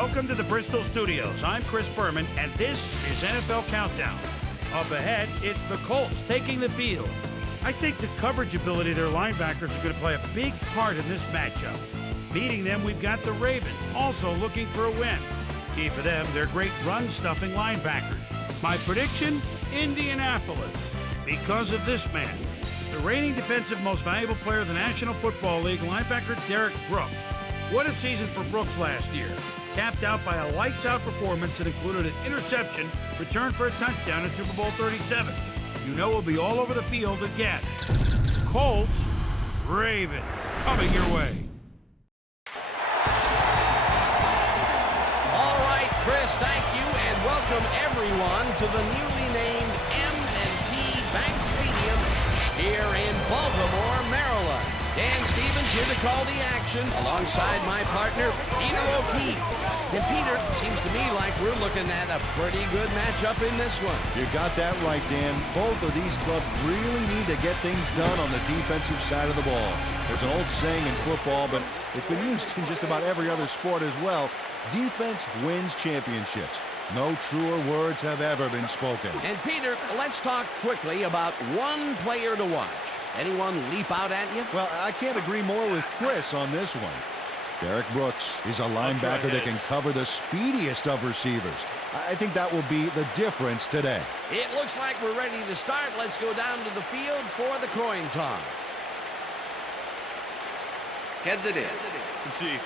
Welcome to the Bristol Studios. I'm Chris Berman, and this is NFL Countdown. Up ahead, it's the Colts taking the field. I think the coverage ability of their linebackers are going to play a big part in this matchup. Meeting them, we've got the Ravens, also looking for a win. Key for them, they're great run-stuffing linebackers. My prediction, Indianapolis. Because of this man, the reigning defensive most valuable player of the National Football League, linebacker Derek Brooks. What a season for Brooks last year. Capped out by a lights-out performance that included an interception returned for a touchdown in Super Bowl 37. You know we'll be all over the field again. Colts, Ravens, coming your way. All right, Chris, thank you, and welcome everyone to the newly named M&T Bank Stadium here in Baltimore, Maryland. Dan Stevens here to call the action alongside my partner, Peter O'Keefe. And Peter, seems to me like we're looking at a pretty good matchup in this one. You got that right, Dan. Both of these clubs really need to get things done on the defensive side of the ball. There's an old saying in football, but it's been used in just about every other sport as well. Defense wins championships. No truer words have ever been spoken. And Peter, let's talk quickly about one player to watch. Anyone leap out at you? Well, I can't agree more with Chris on this one. Derek Brooks is a linebacker that can cover the speediest of receivers. I think that will be the difference today. It looks like we're ready to start. Let's go down to the field for the coin toss. Heads it is. See.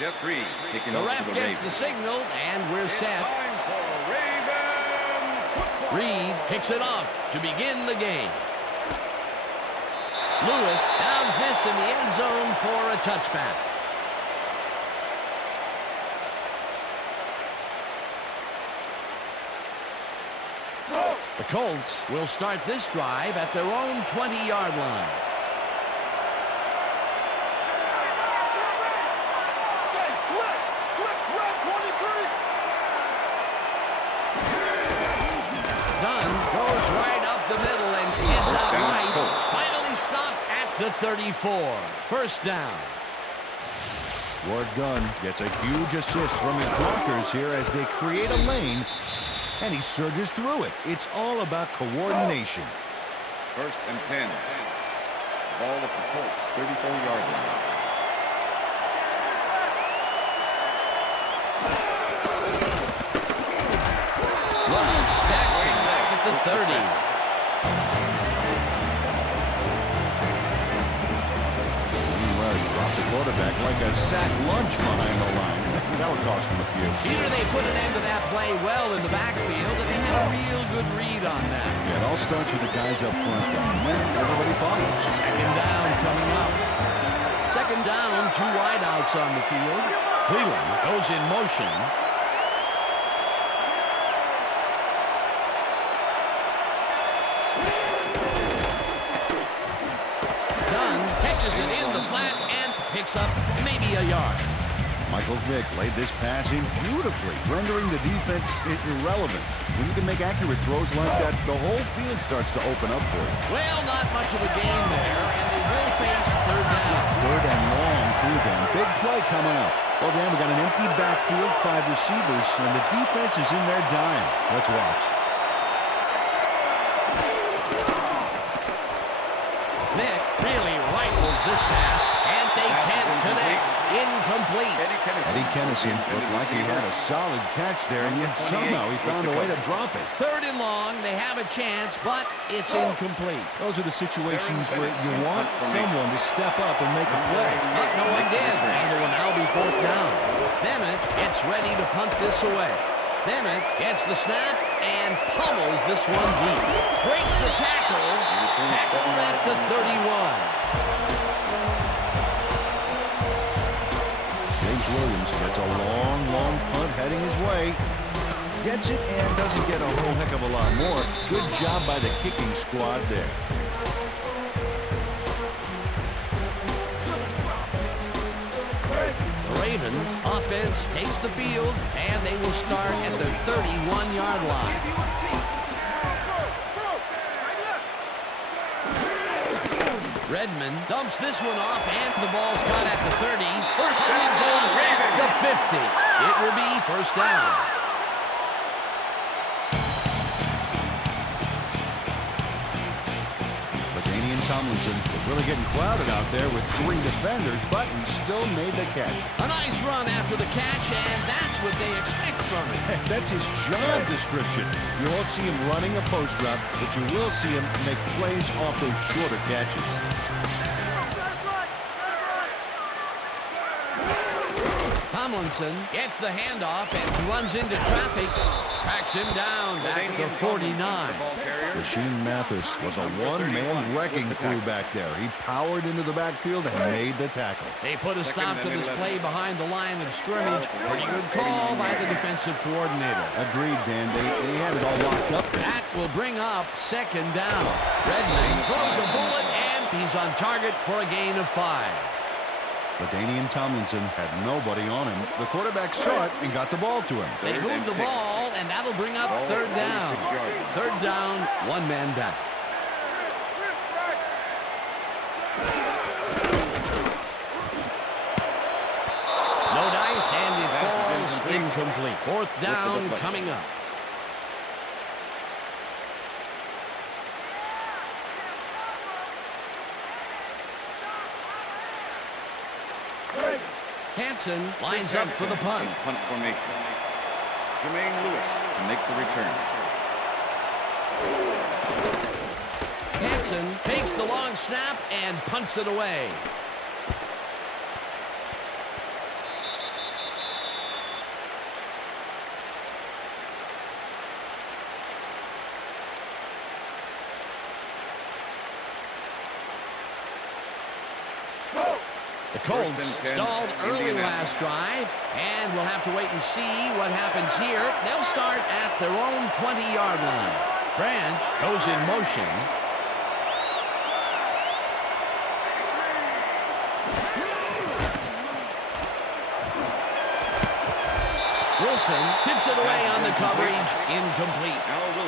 Jeff Reed kicking The off ref for the gets Ravens. the signal, and we're set. Time for Raven football. Reed kicks it off to begin the game. Lewis downs this in the end zone for a touchback. The Colts will start this drive at their own 20-yard line. Goes right up the middle and gets out right. Finally stopped at the 34. First down. Ward Gunn gets a huge assist from his blockers here as they create a lane, and he surges through it. It's all about coordination. 1st and 10. Ball at the Colts, 34-yard line. Jackson back at the 30. Dropped the quarterback like a sack lunch behind the line. That'll cost him a few. Peter, they put an end to that play well in the backfield, and they had a real good read on that. Yeah, it all starts with the guys up front, and then everybody follows. Second down coming up. Second down, 2 wideouts on the field. Cleveland goes in motion. Catches it in the flat and picks up maybe a yard. Michael Vick laid this pass in beautifully, rendering the defense irrelevant. When you can make accurate throws like that, the whole field starts to open up for you. Well, not much of a gain there, and they will face third down. Third and long, too, then. Big play coming up. Well, Dan, we got an empty backfield, 5 receivers, and the defense is in their dime. Let's watch. Vick really rifles this pass, and they can't connect. Incomplete. Eddie Kennison looked like he had a solid catch there, and yet somehow he found a way to drop it. Third and long, they have a chance, but it's incomplete. Those are the situations where you want someone to step up and make a play. But no one did, and it will now be 4th down. Bennett gets ready to punt this away. Bennett gets the snap and pummels this one deep. Breaks a tackle. Tackled at the 31. James Williams gets a long punt heading his way. Gets it and doesn't get a whole heck of a lot more. Good job by the kicking squad there. Ravens offense takes the field, and they will start at the 31-yard line. Redmond dumps this one off, and the ball's caught at the 30. First down, Ravens. The 50. It will be first down. Tomlinson was really getting crowded out there with 3 defenders, but he still made the catch. A nice run after the catch, and that's what they expect from him. That's his job description. You won't see him running a post route, but you will see him make plays off those shorter catches. Tomlinson gets the handoff and runs into traffic. Tracks him down back at the 49. Rasheem Mathis was a one-man wrecking crew back there. He powered into the backfield and made the tackle. They put a stop to this play behind the line of scrimmage. Pretty good call by the defensive coordinator. Agreed, Dan. They had it all locked up there. That will bring up second down. Redmond throws a bullet, and he's on target for a gain of 5. LaDainian Tomlinson had nobody on him. The quarterback saw it and got the ball to him. They move the ball, and that'll bring up third down. Third down, one man down. No dice, and it falls incomplete. Fourth down coming up. Hansen lines up for the punt. Punt formation. Jermaine Lewis to make the return. Hansen takes the long snap and punts it away. The Colts stalled early last drive, and we'll have to wait and see what happens here. They'll start at their own 20-yard line. Branch goes in motion. Wilson tips it away on the coverage. Incomplete.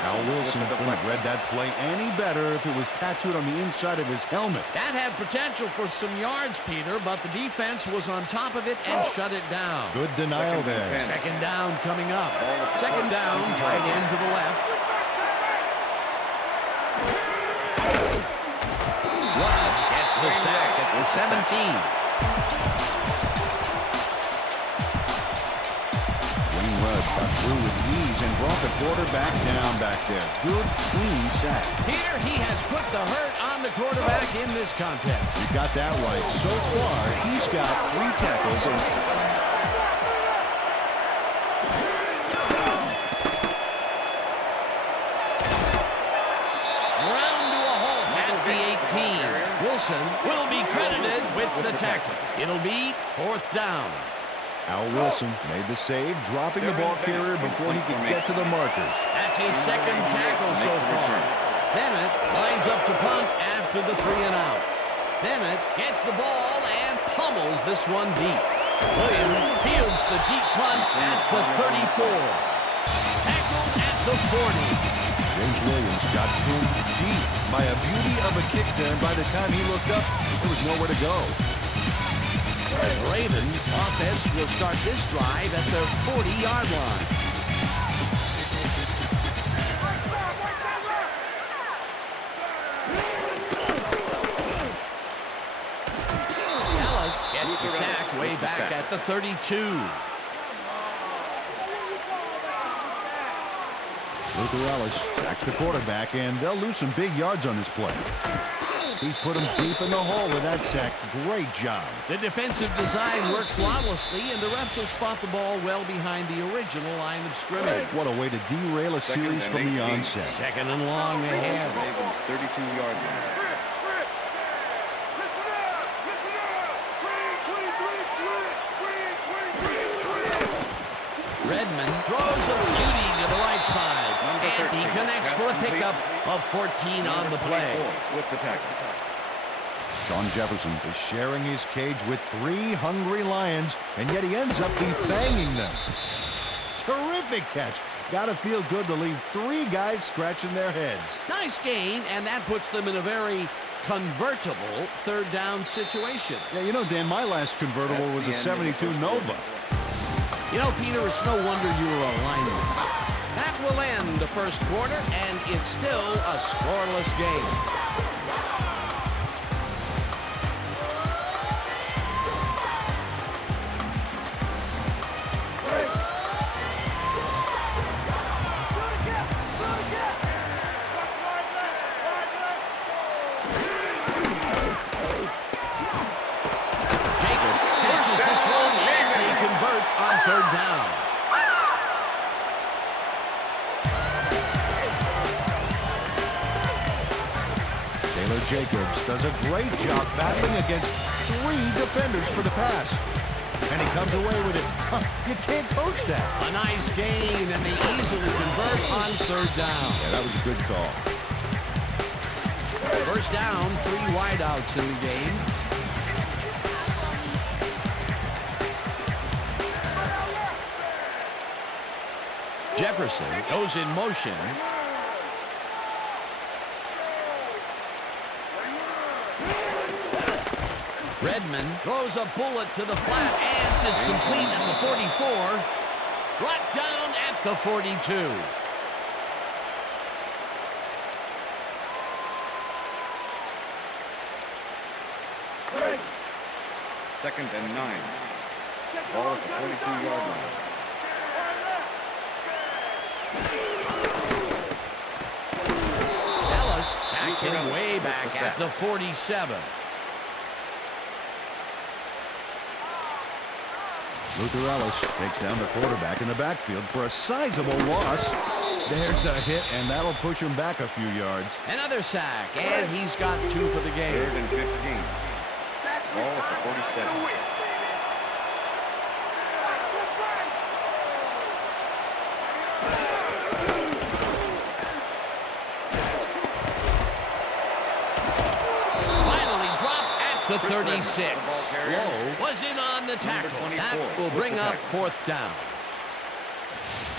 Al Wilson couldn't have read that play any better if it was tattooed on the inside of his helmet. That had potential for some yards, Peter, but the defense was on top of it and shut it down. Good denial there. Second down coming up. Second down, tight end to the left. Love gets the sack at the 17. Got through with ease and brought the quarterback down back there. Good, clean sack. Here he has put the hurt on the quarterback in this contest. You got that right. So far, he's got 3 tackles and... Round to a halt at the 18. Wilson will be credited with the tackle. It'll be fourth down. Al Wilson made the save, dropping the ball carrier before he could get to the markers. That's his second tackle so far. Bennett lines up to punt after the 3 and out. Bennett gets the ball and pummels this one deep. Williams fields the deep punt at the 34. Tackled at the 40. James Williams got pinned deep by a beauty of a kick there, and by the time he looked up, there was nowhere to go. The Ravens offense will start this drive at their 40-yard line. Ellis gets the sack way back at the 32. Luther Ellis sacks the quarterback, and they'll lose some big yards on this play. He's put him deep in the hole with that sack. Great job. The defensive design worked flawlessly, and the refs will spot the ball well behind the original line of scrimmage. What a way to derail a series from the onset. Second and long ahead. Ravens 32-yard line. Redmond throws a beauty to the right side, and he connects for a pickup of 14 on the play. With the tackle. Sean Jefferson is sharing his cage with 3 hungry lions, and yet he ends up defanging them. Terrific catch. Gotta feel good to leave 3 guys scratching their heads. Nice gain, and that puts them in a very convertible third down situation. Yeah, you know, Dan, my last convertible was a 72 Nova. You know, Peter, it's no wonder you were a lineman. That will end the first quarter, and it's still a scoreless game. Third down. Taylor Jacobs does a great job battling against 3 defenders for the pass. And he comes away with it. You can't coach that. A nice gain, and they easily convert on third down. Yeah, that was a good call. First down, 3 wideouts in the game. Jefferson goes in motion. Redmond throws a bullet to the flat, and it's complete at the 44. Brought down at the 42. Second and 9. Ball at the 42-yard line. Ellis sacks him way back at the 47. Luther Ellis takes down the quarterback in the backfield for a sizable loss. There's the hit, and that'll push him back a few yards. Another sack, and he's got 2 for the game. Third and 15. Ball at the 47. The 36. Lowe was in on the tackle. That will bring up fourth down.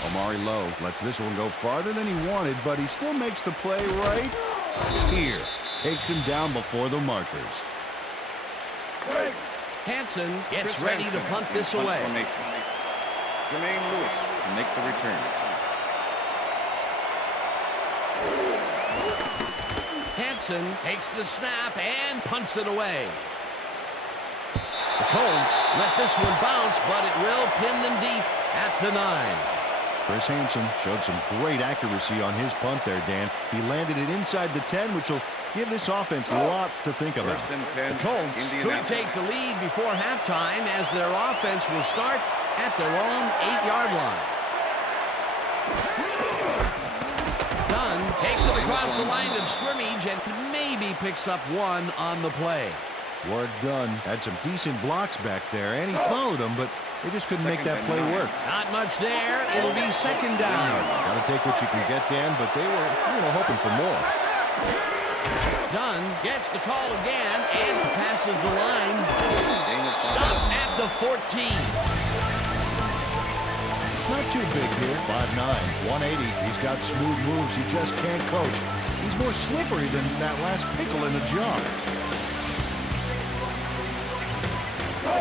Omari Lowe lets this one go farther than he wanted, but he still makes the play right here. Takes him down before the markers. Hansen gets ready to punt this away. Jermaine Lewis to make the return. Hansen takes the snap and punts it away. The Colts let this one bounce, but it will pin them deep at the 9. Chris Hansen showed some great accuracy on his punt there, Dan. He landed it inside the 10, which will give this offense lots to think about. First and 10, the Colts could take the lead before halftime, as their offense will start at their own 8-yard line. Dunn takes it across the line of scrimmage and maybe picks up 1 on the play. Warwick Dunn had some decent blocks back there, and he followed them, but they just couldn't make that play work. Not much there. It'll be second down. Got to take what you can get, Dan, but they were, hoping for more. Dunn gets the call again and passes the line. Stopped at the 14. Not too big here. 5'9", 180. He's got smooth moves. He just can't coach. He's more slippery than that last pickle in the jaw.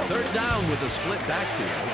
Third down with a split backfield.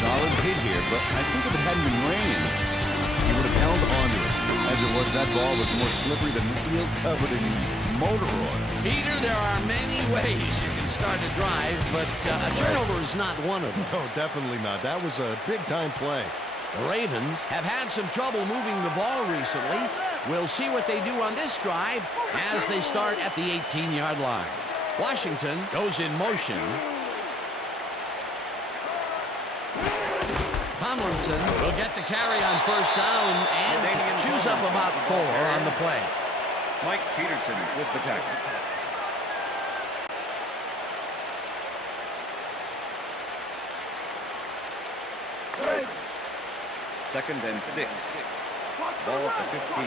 Solid hit here, but I think if it hadn't been raining, he would have held onto it. As it was, that ball was more slippery than the field covered in motor oil. Peter, there are many ways you can start a drive, but a turnover is not one of them. No, definitely not. That was a big-time play. The Ravens have had some trouble moving the ball recently. We'll see what they do on this drive as they start at the 18-yard line. Washington goes in motion. Tomlinson will get the carry on first down and chews up about 4 on the play. Mike Peterson with the tackle. Second and 6. Ball at the 15.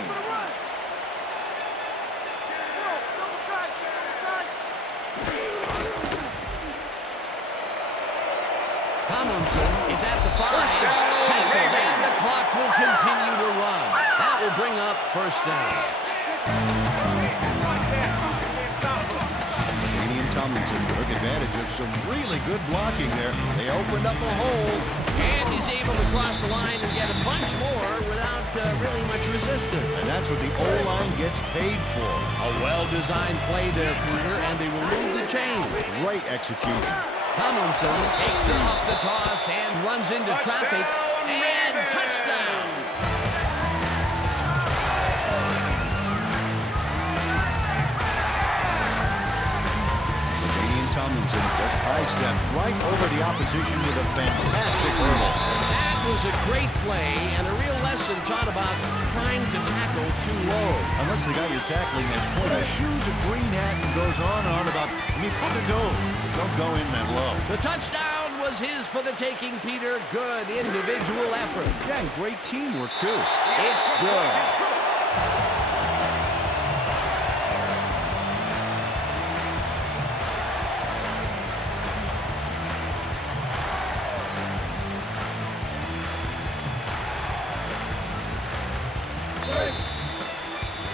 Tomlinson is at the 5. Tackled, and the clock will continue to run. That will bring up first down. Tomlinson took advantage of some really good blocking there. They opened up a hole. And he's able to cross the line and get a bunch more without really much resistance. And that's what the O-line gets paid for. A well-designed play there, Peter, and they will move the chain. Great execution. Tomlinson takes it off the toss and runs into traffic. And touchdown! Tomlinson just high steps right over the opposition with a fantastic hurdle. That was a great play and a real lesson taught about trying to tackle too low. Unless the guy you're tackling has pointed shoes, a green hat, and goes on and on about, me put the goal. Don't go in that low. The touchdown was his for the taking, Peter. Good individual effort. Yeah, and great teamwork, too. It's good.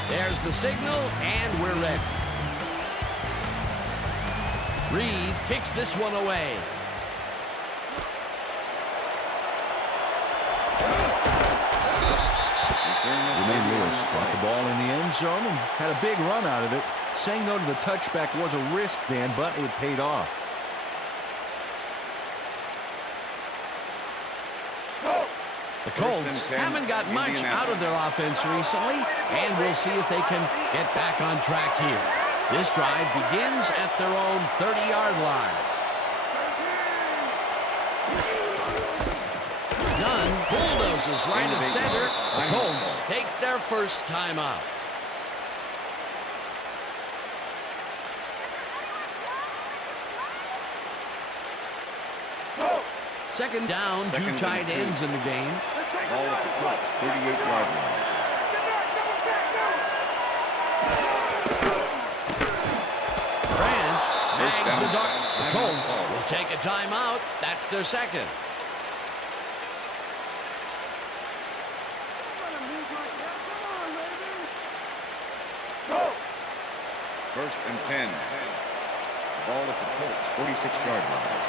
There's the signal, and we're ready. Reed kicks this one away. Jermaine Lewis got the ball in the end zone and had a big run out of it. Saying no to the touchback was a risk, Dan, but it paid off. The Colts haven't got much out of their offense recently, and we'll see if they can get back on track here. This drive begins at their own 30-yard line. Dunn bulldozes right at center. The Colts take their first timeout. Second down, two tight ends in the game. Ball at the Colts, 38-yard line. Branch snags the dart. The Colts will take a timeout. That's their second. First and 10. Ball at the Colts, 46-yard line.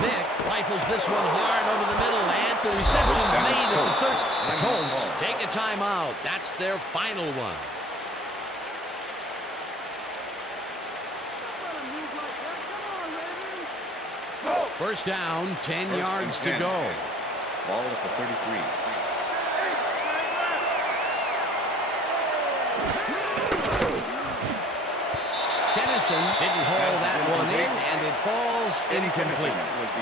Vick rifles this one hard over the middle, and the reception's made at the third. The Colts take a timeout. That's their final one. First down, 10 yards to go. Ball at the 33. Kennison didn't haul that one in, and it falls incomplete.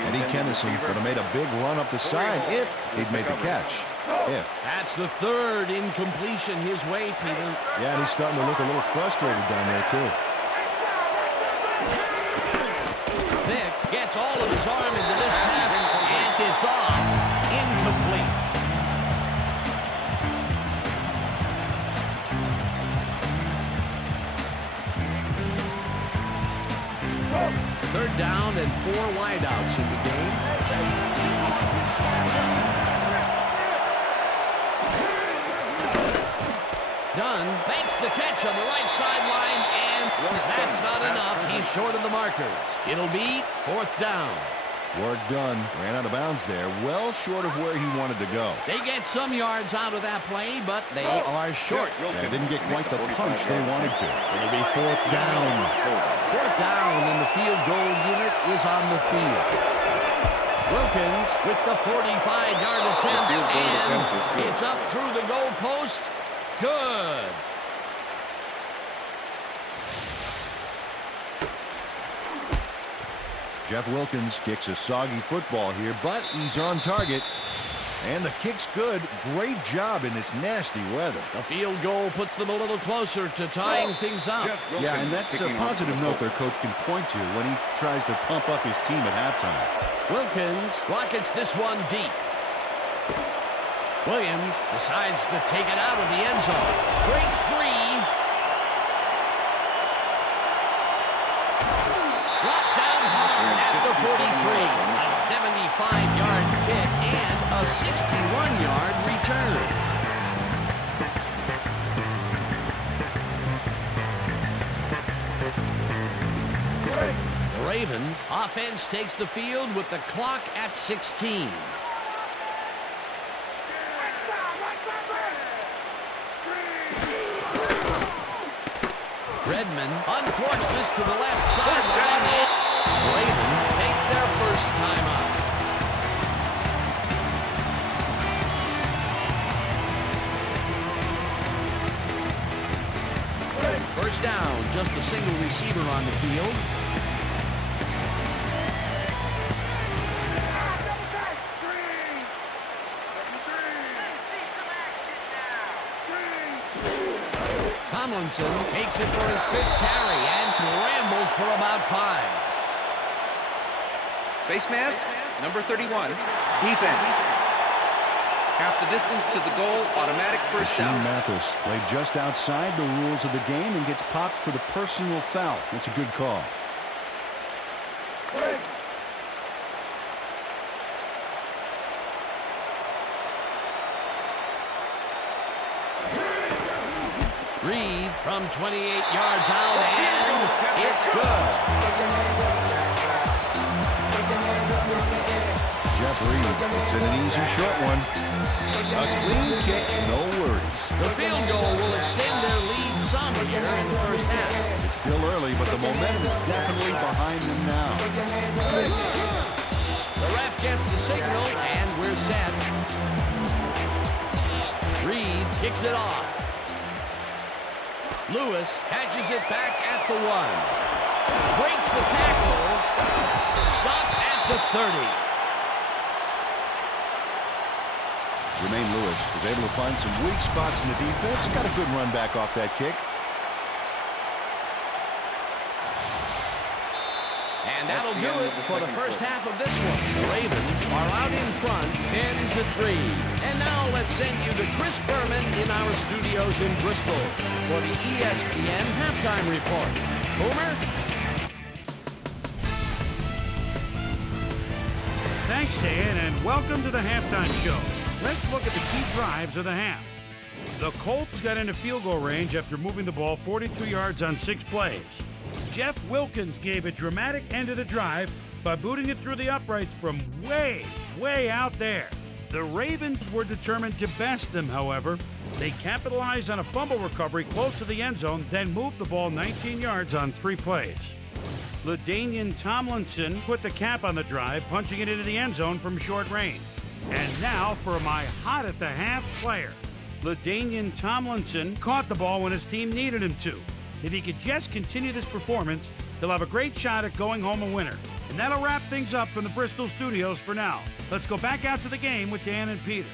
Eddie Kennison would have made a big run up the side if he'd made the catch. If. That's the third incompletion his way, Peter. Yeah, and he's starting to look a little frustrated down there, too. Vick gets all of his arm into this pass, and it's off. Incomplete. Third down and 4 wideouts in the game. Dunn makes the catch on the right sideline, and that's not enough. He's short of the markers. It'll be 4th down. Work done. Ran out of bounds there. Well short of where he wanted to go. They get some yards out of that play, but they are short. They didn't get quite the punch they wanted to. It'll be fourth down. Fourth down, and the field goal unit is on the field. Wilkins with the 45-yard attempt, and it's up through the goal post. Good. Jeff Wilkins kicks a soggy football here, but he's on target. And the kick's good. Great job in this nasty weather. The field goal puts them a little closer to tying things up. Yeah, and that's a positive note their coach can point to when he tries to pump up his team at halftime. Wilkins rockets this one deep. Williams decides to take it out of the end zone. Breaks free. Dropped down hard at the 43. A 75-yard kick and a 61-yard return. The Ravens offense takes the field with the clock at 16. Redmond uncorks this to the left sideline. Ravens take their first time out. First down, just a single receiver on the field. Tomlinson takes it for his fifth carry and rambles for about 5. Face mask, number 31. Defense. Half the distance to the goal, automatic first down. Mathis played just outside the rules of the game and gets popped for the personal foul. That's a good call. Reed from 28 yards out, and it's good. Jeff Reed, it's an easy short one. A clean kick, no worries. The field goal will extend their lead some here in the first half. It's still early, but the momentum is definitely behind them now. The ref gets the signal, and we're set. Reed kicks it off. Lewis catches it back at the 1. Breaks the tackle. Stopped at the 30. Jermaine Lewis was able to find some weak spots in the defense. Got a good run back off that kick. And that'll do it for the first half of this one. The Ravens are out in front 10-3. And now let's send you to Chris Berman in our studios in Bristol for the ESPN Halftime Report. Boomer? Thanks, Dan, and welcome to the halftime show. Let's look at the key drives of the half. The Colts got into field goal range after moving the ball 42 yards on 6 plays. Jeff Wilkins gave a dramatic end to the drive by booting it through the uprights from way, way out there. The Ravens were determined to best them, however. They capitalized on a fumble recovery close to the end zone, then moved the ball 19 yards on 3 plays. LaDainian Tomlinson put the cap on the drive, punching it into the end zone from short range. And now for my hot at the half player. LaDainian Tomlinson caught the ball when his team needed him to. If he could just continue this performance, he'll have a great shot at going home a winner. And that'll wrap things up from the Bristol studios for now. Let's go back out to the game with Dan and Peter.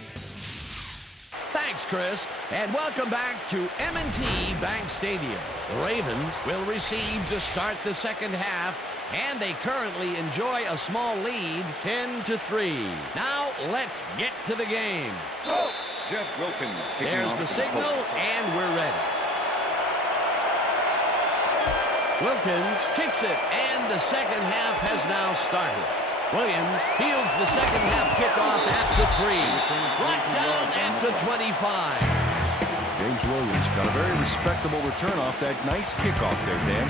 Thanks, Chris, and welcome back to M&T Bank Stadium. The Ravens will receive to start the second half, and they currently enjoy a small lead, 10-3. Now, let's get to the game. Jeff Wilkins kicking There's off the for signal, Colts. and we're ready. Wilkins kicks it, and the second half has now started. Williams fields the second half kickoff at the 3. Brought down at the 25. James Williams got a very respectable return off that nice kickoff there, Dan.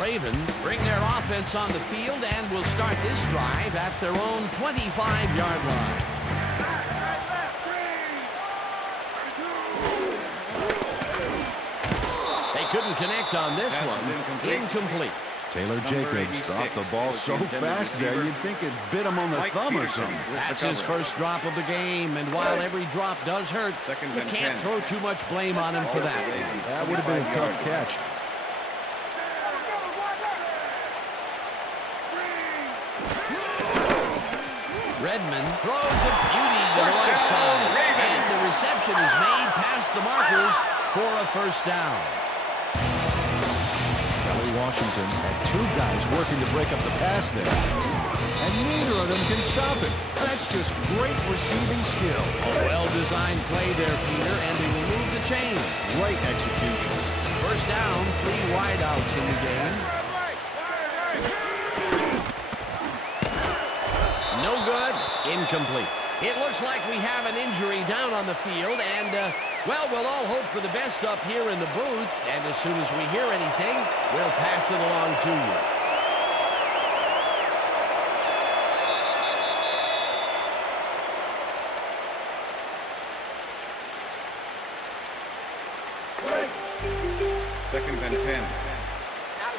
Ravens bring their offense on the field and will start this drive at their own 25-yard line. They couldn't connect on this one. Incomplete. Taylor Jacobs dropped the ball so fast there, you'd think it bit him on the thumb or something. That's his first drop of the game, and while every drop does hurt, you can't throw too much blame on him for that. That would have been a tough catch. Redmond throws a beauty to the right side, and the reception is made past the markers for a first down. Washington had two guys working to break up the pass there, and neither of them can stop it. That's just great receiving skill. A well-designed play there, Peter, and they will move the chain. Great execution. First down, 3 wideouts in the game. No good. Incomplete. It looks like we have an injury down on the field, and, well, we'll all hope for the best up here in the booth, and as soon as we hear anything, we'll pass it along to you. Second and 10.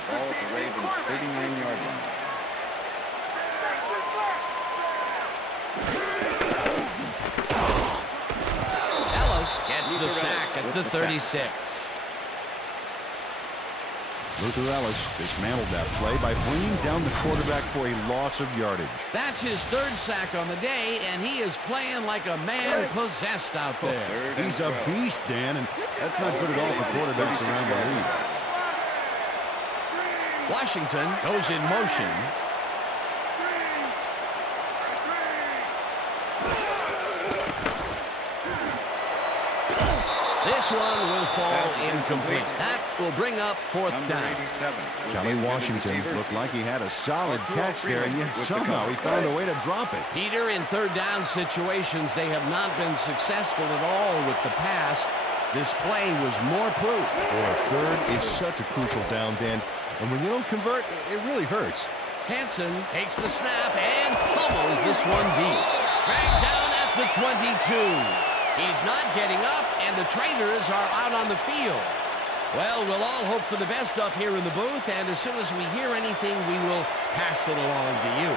Ball at the Ravens' 39-yard line. Gets the sack at the 36. Luther Ellis dismantled that play by bringing down the quarterback for a loss of yardage. That's his third sack on the day, and he is playing like a man possessed out there. He's a beast, Dan, and that's not good at all for quarterbacks around the league. Washington goes in motion. This one will fall incomplete. That will bring up fourth down. Kelly Washington looked like he had a solid catch there, and yet somehow he found a way to drop it. Peter, in third down situations, they have not been successful at all with the pass. This play was more proof. Boy, third is such a crucial down, Dan, and when you don't convert, it really hurts. Hansen takes the snap and pummels this one deep. Dragged down at the 22. He's not getting up, and the Traitors are out on the field. Well, we'll all hope for the best up here in the booth, and as soon as we hear anything, we will pass it along to you.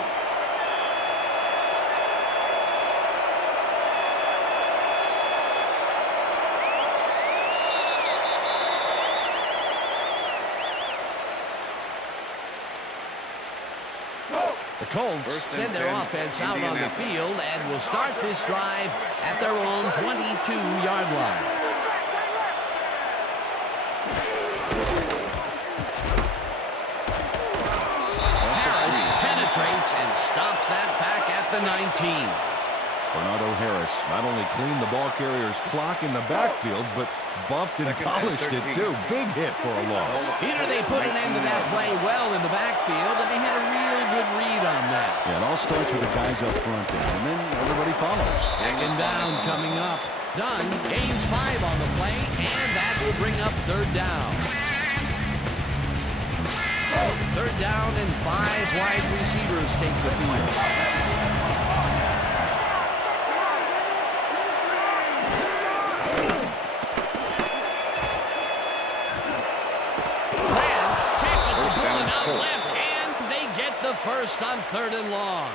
The Colts send their offense out on the field and will start this drive at their own 22-yard line. Harris penetrates and stops that back at the 19. Bernardo Harris not only cleaned the ball carrier's clock in the backfield, but buffed and polished it too. Big hit for a loss. Peter, they put an end to that play well in the backfield, and they had a real good read on that. Yeah, it all starts with the guys up front there, and then everybody follows. Second down coming up. Dunn gains 5 on the play, and that will bring up third down. Third down and 5 wide receivers take the field. Left, and they get the first on 3rd and long.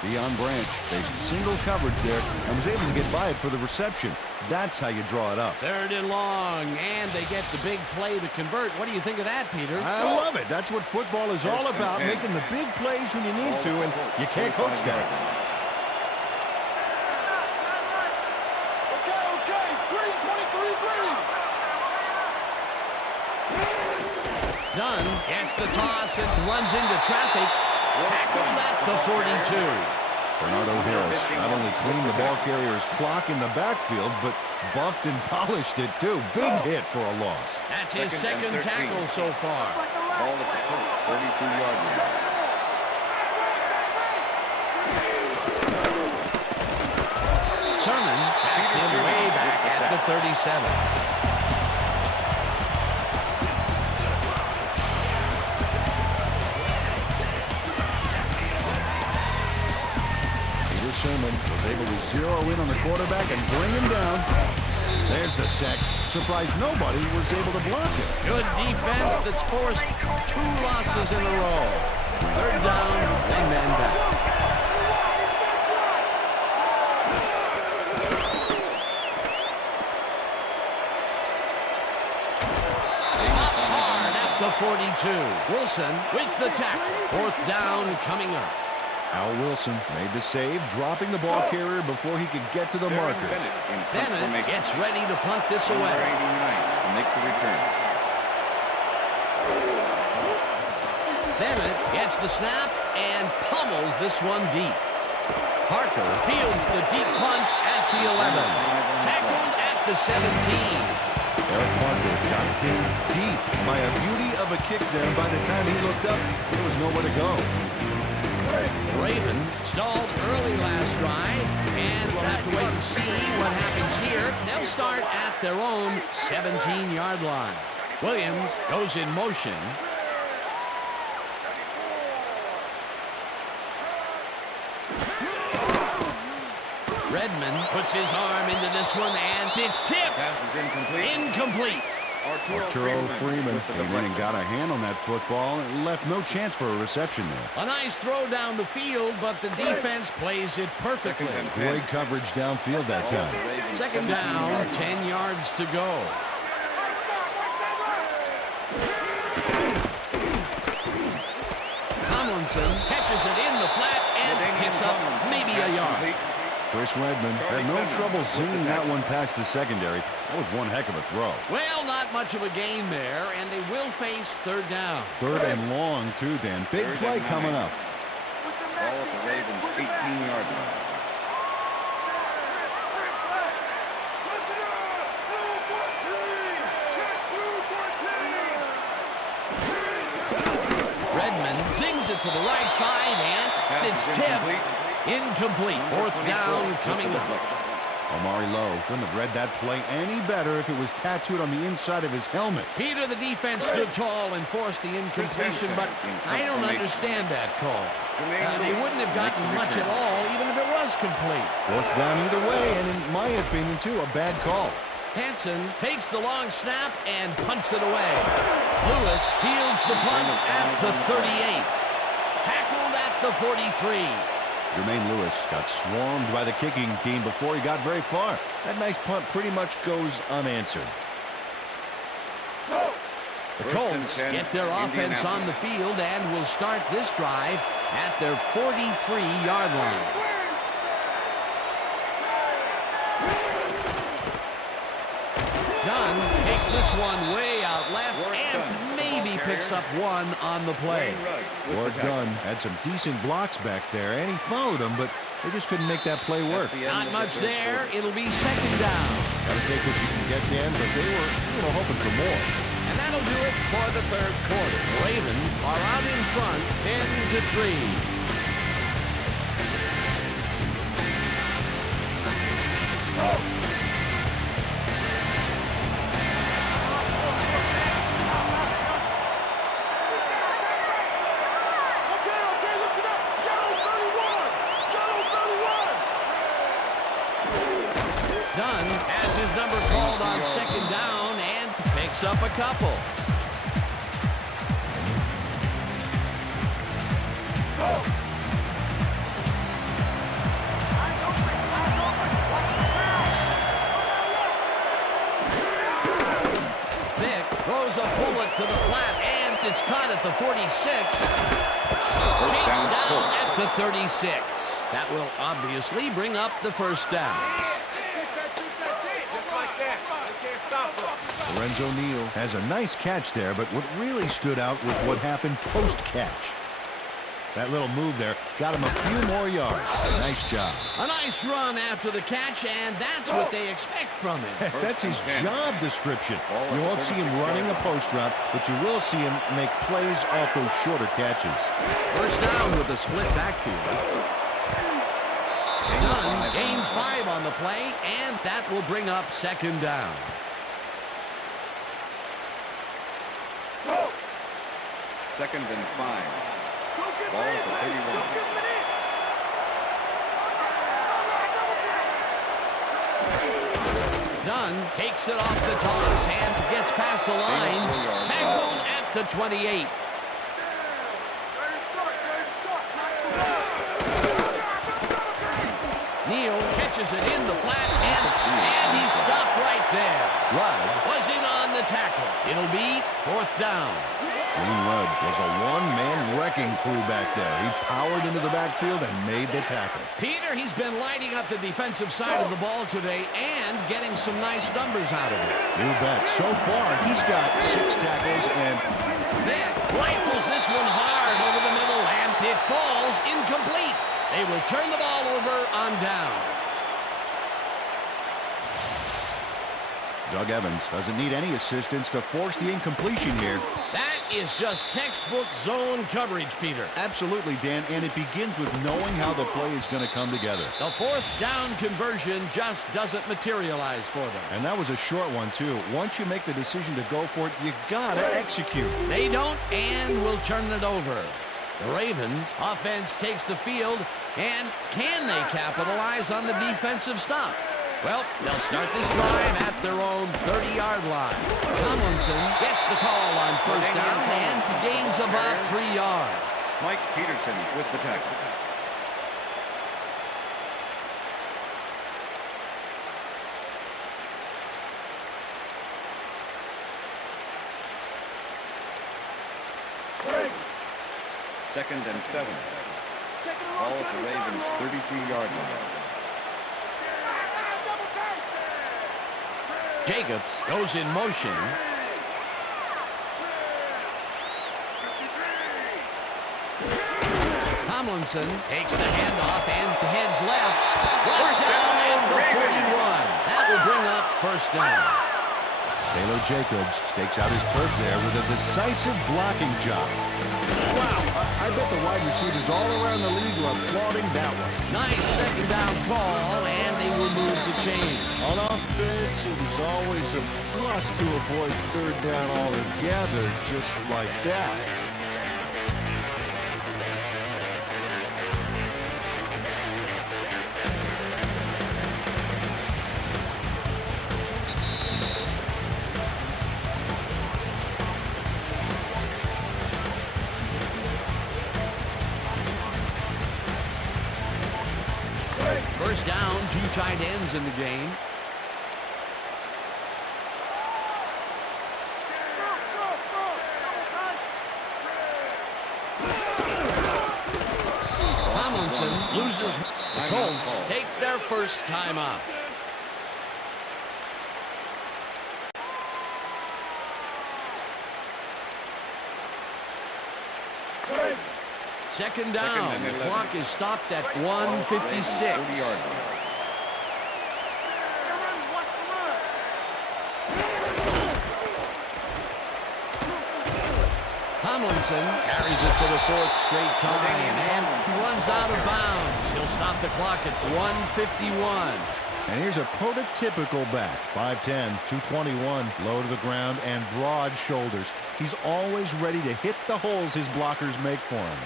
Deion Branch faced single coverage there and was able to get by it for the reception. That's how you draw it up. 3rd and long, and they get the big play to convert. What do you think of that, Peter? I love it. That's what football is all about, making the big plays when you need to, and you can't coach that. Dunn gets the toss and runs into traffic. Tackled at the 42. Bernardo Harris not only cleaned the ball carrier's clock in the backfield, but buffed and polished it too. Big hit for a loss. That's his second tackle so far. Ball at the Colts' 42-yard line. Sermon sacks him way back at the 37. Sermon was able to zero in on the quarterback and bring him down. There's the sack. Surprised nobody was able to block it. Good defense that's forced 2 losses in a row. 3rd down, 1 man back. Up hard at the 42. Wilson with the tackle. 4th down coming up. Al Wilson made the save, dropping the ball carrier before he could get to the markers. Bennett gets ready to punt this away. Number 89 to make the return. Bennett gets the snap and pummels this one deep. Parker fields the deep punt at the 11. Tackled at the 17. Eric Parker got hit deep by a beauty of a kick there. By the time he looked up, there was nowhere to go. The Ravens stalled early last drive, and we'll have to wait and see what happens here. They'll start at their own 17-yard line. Williams goes in motion. Redmond puts his arm into this one, and it's tipped. Pass is incomplete. Incomplete. Arturo Freeman came in and got a hand on that football and left no chance for a reception there. A nice throw down the field, but the defense plays it perfectly. Great coverage downfield that time. 2nd down, 10 yards to go. Tomlinson catches it in the flat and picks up maybe a yard. Chris Redmond had no trouble zinging that one past the secondary. That was one heck of a throw. Well, not much of a gain there, and they will face 3rd down. 3rd and long, too, Dan. Big play coming up. Ball at the Ravens' 18-yard line. Redmond zings it to the right side, and it's tipped. Incomplete. 4th down coming up. Omari Lowe couldn't have read that play any better if it was tattooed on the inside of his helmet. Peter, the defense stood tall and forced the incompletion, but I don't understand that call. They wouldn't have gotten much at all, even if it was complete. 4th down either way, and in my opinion, too, a bad call. Hansen takes the long snap and punts it away. Lewis fields the punt at the 38. Tackled at the 43. Jermaine Lewis got swarmed by the kicking team before he got very far. That nice punt pretty much goes unanswered. The Colts get their offense on the field and will start this drive at their 43-yard line. Dunn takes this one way out left and maybe picks up one on the play. Ward Dunn had some decent blocks back there, and he followed them, but they just couldn't make that play work. Not much there. It'll be 2nd down. Gotta take what you can get, Dan, but they were hoping for more. And that'll do it for the 3rd quarter. The Ravens are out in front, 10-3. Dunn has his number called on 2nd down and picks up a couple. Vick throws a bullet to the flat, and it's caught at the 46. Chased down at the 36. That will obviously bring up the 1st down. Lorenzo Neal has a nice catch there, but what really stood out was what happened post-catch. That little move there got him a few more yards. Nice job. A nice run after the catch, and that's what they expect from him. That's his job description. You won't see him running a post route, but you will see him make plays off those shorter catches. 1st down with a split backfield. Dunn gains 5 on the play, and that will bring up 2nd down. Second and 5. Ball at the 31. Dunn takes it off the toss and gets past the line. Tackled at the 28. Neal catches it in the flat, and he's stopped right there. Rudd was in on the tackle. It'll be 4th down. Green Rudd was a one-man wrecking crew back there. He powered into the backfield and made the tackle. Peter, he's been lighting up the defensive side of the ball today and getting some nice numbers out of it. You bet. So far, he's got 6 tackles and... Then rifles this one hard over the middle, and it falls incomplete. They will turn the ball over on down. Doug Evans doesn't need any assistance to force the incompletion here. That is just textbook zone coverage, Peter. Absolutely, Dan, and it begins with knowing how the play is going to come together. The 4th down conversion just doesn't materialize for them. And that was a short one, too. Once you make the decision to go for it, you got to execute. They don't, and will turn it over. The Ravens offense takes the field, and can they capitalize on the defensive stop? Well, they'll start this drive at their own 30-yard line. Tomlinson gets the call on 1st down and gains about 3 yards. Mike Peterson with the tackle. Second and 7. Ball at the Ravens' 33-yard line. Jacobs goes in motion. Tomlinson takes the handoff and heads left. Brought down at the 41. That will bring up 1st down. Taylor Jacobs stakes out his turf there with a decisive blocking job. Wow, I bet the wide receivers all around the league are applauding that one. Nice 2nd down call, and they will move the chain. On offense, it was always a plus to avoid 3rd down altogether, just like that. First down, 2 tight ends in the game. Tomlinson loses. The Colts take their 1st timeout. Second down. The clock is stopped at 1:56. Tomlinson carries it for the 4th straight time and runs out of bounds. He'll stop the clock at 1:51. And here's a prototypical back. 5'10", 221, low to the ground, and broad shoulders. He's always ready to hit the holes his blockers make for him.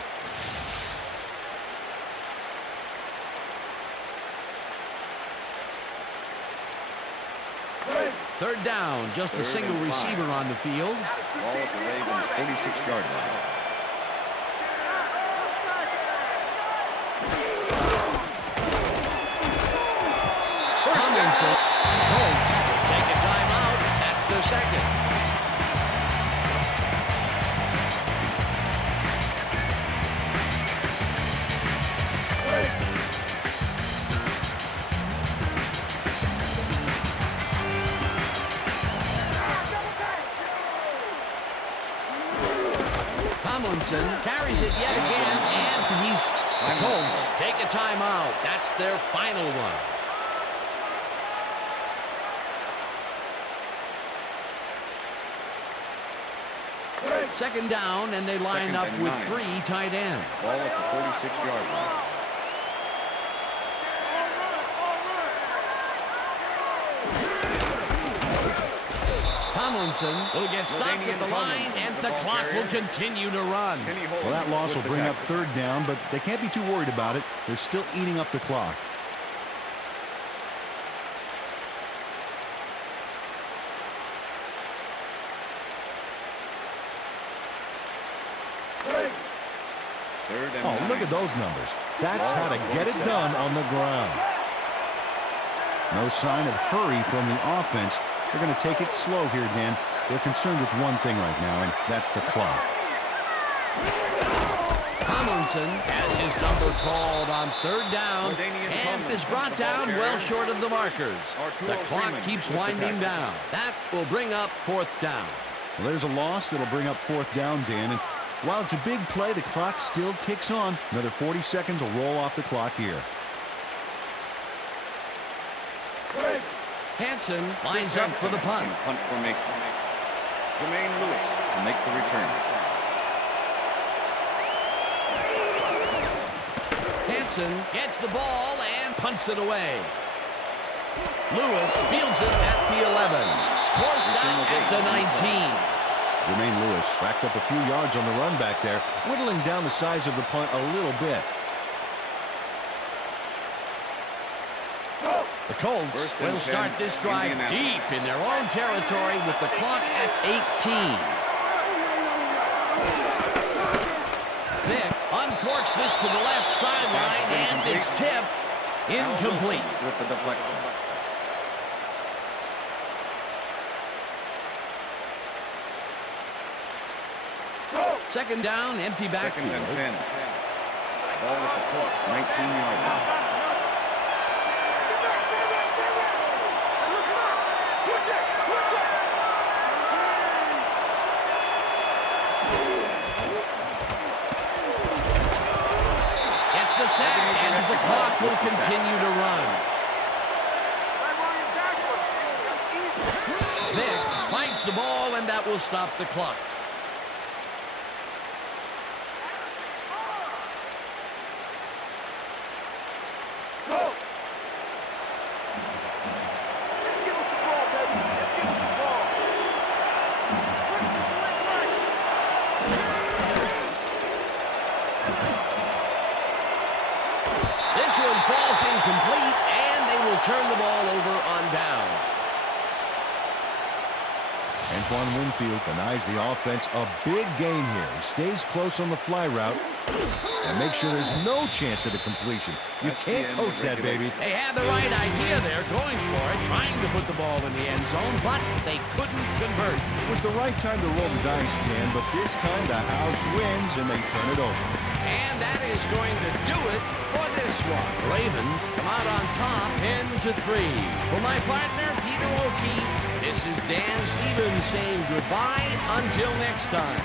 Third down, just a single receiver on the field. Ball at the Ravens' 46-yard line. Tomlinson. Colts take a timeout. That's their 2nd. Tomlinson carries it yet again, and the Colts take a timeout. That's their final one. Second down, and they line up with 3 tight ends. Ball at the 46-yard line. Tomlinson will get stopped at the line, and the clock will continue to run. Well, that loss will bring up 3rd down, but they can't be too worried about it. They're still eating up the clock. Oh, look at those numbers. That's how to get it done on the ground. No sign of hurry from the offense. They're going to take it slow here, Dan. They're concerned with one thing right now, and that's the clock. Tomlinson has his number called on third down and is brought down well short of the markers. The clock keeps winding down. That will bring up fourth down. Well, there's a loss that'll bring up fourth down, Dan. And while it's a big play, the clock still ticks on. Another 40 seconds will roll off the clock here. Hanson lines up for the punt. Punt formation. Jermaine Lewis will make the return. Hanson gets the ball and punts it away. Lewis fields it at the 11. Forced out at the 19. Jermaine Lewis racked up a few yards on the run back there, whittling down the size of the punt a little bit. The Colts will start this drive deep in their own territory with the clock at 18. Vick uncorks this to the left sideline, and it's tipped. Incomplete. With the deflection. Second down, empty backfield. Second and 10. Ball at the Colts, 19-yard line. Gets the sack, and the clock will continue to run. Vick spikes the ball, and that will stop the clock. This one falls incomplete, and they will turn the ball over on down. Antoine Winfield denies the offense a big gain here. He stays close on the fly route and makes sure there's no chance of a completion. You can't coach that, baby. They had the right idea there, going for it, trying to put the ball in the end zone, but they couldn't convert. It was the right time to roll the dice, Dan, but this time the house wins and they turn it over. And that is going to do it for this one. Ravens come out on top 10-3. For my partner, Peter O'Keefe, this is Dan Stevens saying goodbye until next time.